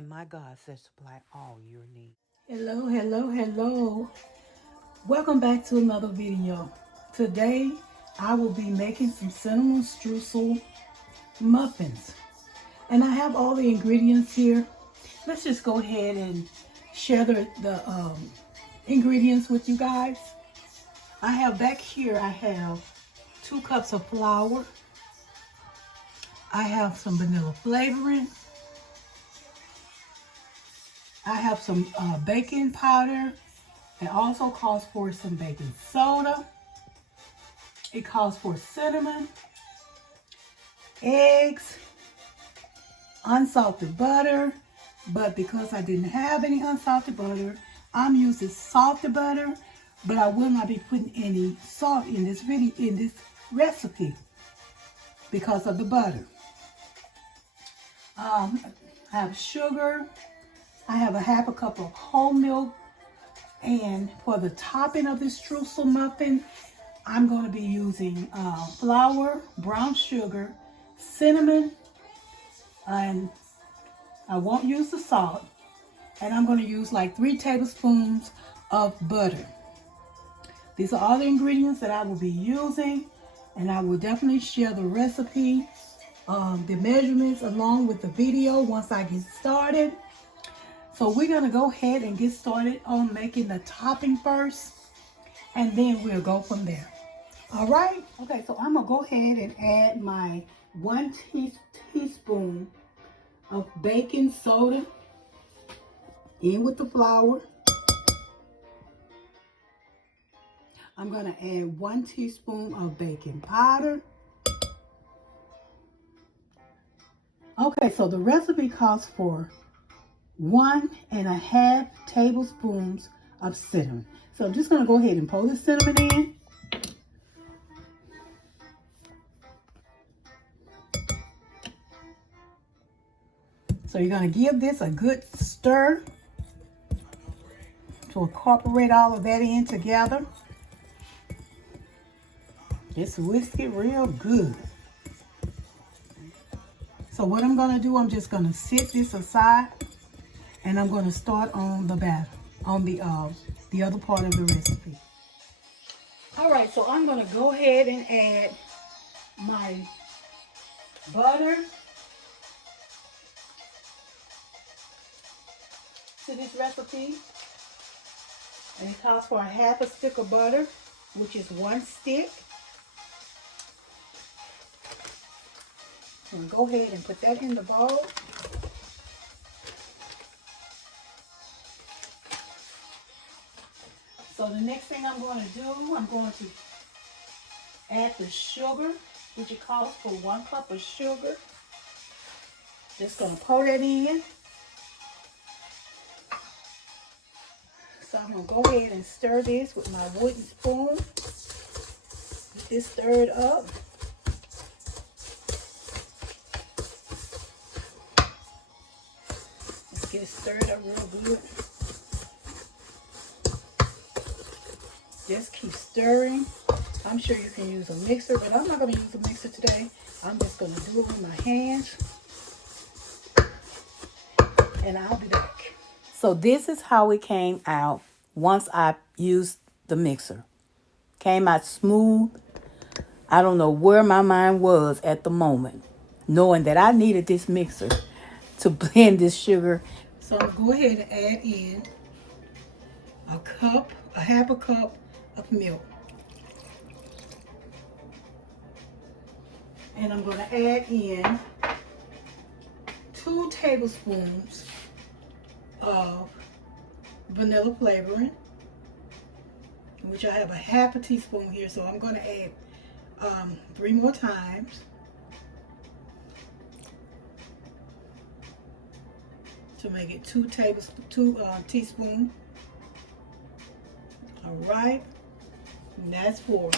and my God shall supply all your needs. Hello, hello, hello. Welcome back to another video. Today, I will be making some cinnamon streusel muffins. And I have all the ingredients here. Let's just go ahead and share the ingredients with you guys. I have back here, I have 2 cups of flour. I have some vanilla flavoring. I have some baking powder. It also calls for some baking soda. It calls for cinnamon, eggs, unsalted butter. But because I didn't have any unsalted butter, I'm using salted butter. But I will not be putting any salt in this recipe because of the butter. I have sugar. I have a half a cup of whole milk. And for the topping of this streusel muffin, I'm going to be using flour, brown sugar, cinnamon, and I won't use the salt. And I'm going to use like 3 tablespoons of butter. These are all the ingredients that I will be using, and I will definitely share the recipe, the measurements along with the video once I get started. So we're going to go ahead and get started on making the topping first, and then we'll go from there. All right? Okay, so I'm going to go ahead and add my 1 teaspoon of baking soda in with the flour. I'm going to add 1 teaspoon of baking powder. Okay, so the recipe calls for 1.5 tablespoons of cinnamon. So I'm just going to go ahead and pour the cinnamon in. So you're going to give this a good stir to incorporate all of that in together. Just whisk it real good. So what I'm going to do, I'm just going to set this aside, and I'm going to start on the batter, on the other part of the recipe. All right, so I'm going to go ahead and add my butter to this recipe. And it calls for a half a stick of butter, which is 1 stick. I'm going to go ahead and put that in the bowl. So the next thing I'm going to do, I'm going to add the sugar, which it calls for 1 cup of sugar. Just going to pour that in. So I'm going to go ahead and stir this with my wooden spoon. Get this stirred up. Let's get it stirred up real good. Just keep stirring. I'm sure you can use a mixer, but I'm not going to use a mixer today. I'm just going to do it with my hands. And I'll be back. So this is how it came out once I used the mixer. Came out smooth. I don't know where my mind was at the moment, knowing that I needed this mixer to blend this sugar. So I'm going to go ahead and add in a half a cup of milk. And I'm going to add in 2 tablespoons of vanilla flavoring, which I have a half a teaspoon here, so I'm going to add 3 more times. To make it 2 teaspoons. All right, and that's 4.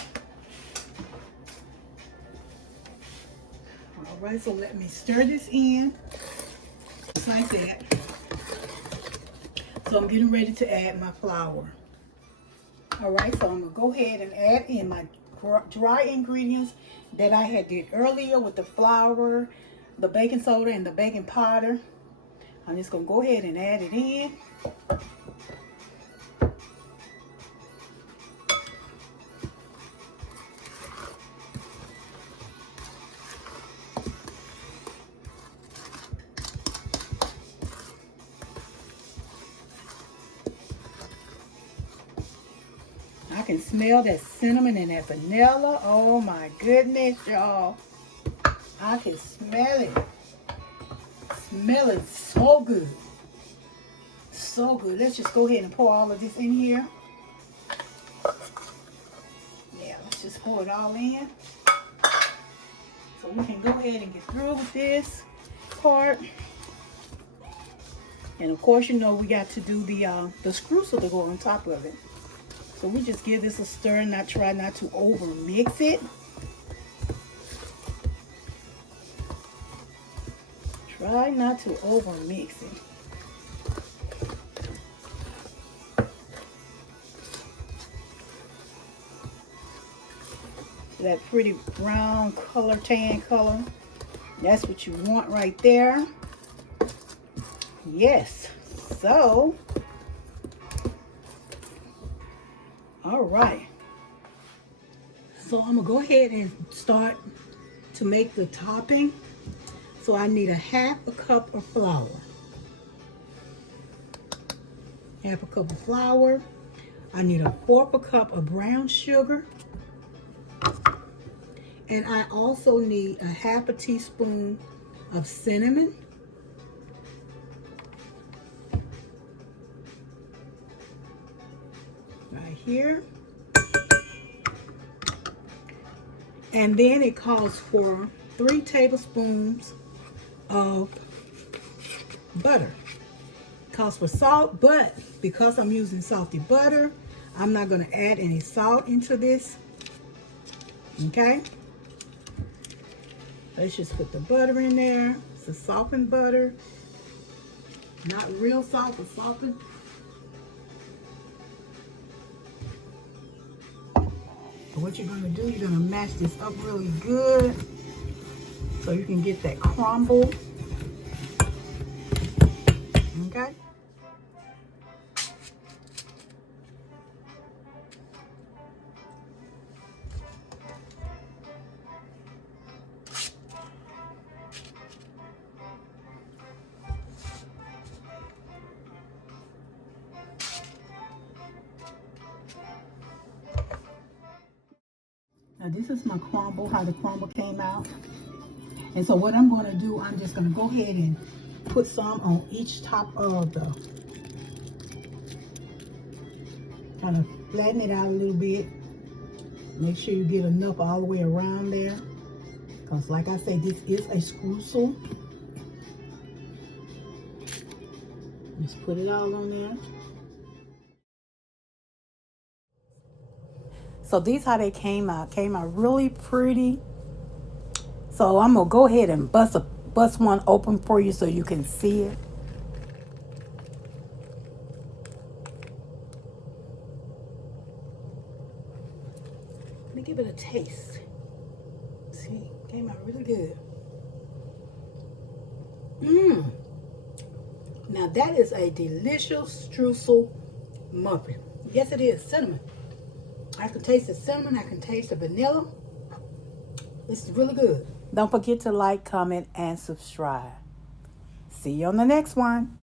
All right, so let me stir this in, just like that. So I'm getting ready to add my flour. All right, so I'm gonna go ahead and add in my dry ingredients that I had did earlier with the flour, the baking soda, and the baking powder. I'm just going to go ahead and add it in. I can smell that cinnamon and that vanilla. Oh my goodness, y'all. I can smell it. Smell it so good. So good. Let's just go ahead and pour all of this in here. Yeah, let's just pour it all in. So we can go ahead and get through with this part. And of course, you know, we got to do the streusel to go on top of it. So we just give this a stir and try not to over mix it. Try not to over mix it. That pretty brown color, tan color. That's what you want right there. Yes. So, all right. So I'm gonna go ahead and start to make the topping. So I need a half a cup of flour. Half a cup of flour. I need a fourth a cup of brown sugar. And I also need a half a teaspoon of cinnamon. Right here. And then it calls for 3 tablespoons of butter. It calls for salt, but because I'm using salty butter, I'm not going to add any salt into this. Okay? Let's just put the butter in there. It's a softened butter. Not real salt, but softened. What you're going to do, you're going to mash this up really good so you can get that crumble. Okay? Now this is my crumble, how the crumble came out. And so what I'm going to do, I'm just going to go ahead and put some on each top of the, kind of flatten it out a little bit. Make sure you get enough all the way around there. Because like I said, this is a streusel. Just put it all on there. So these how they came out. Came out really pretty. So I'm gonna go ahead and bust one open for you so you can see it. Let me give it a taste. See, came out really good. Now that is a delicious streusel muffin. Yes, it is cinnamon. I can taste the cinnamon. I can taste the vanilla. This is really good. Don't forget to like, comment, and subscribe. See you on the next one.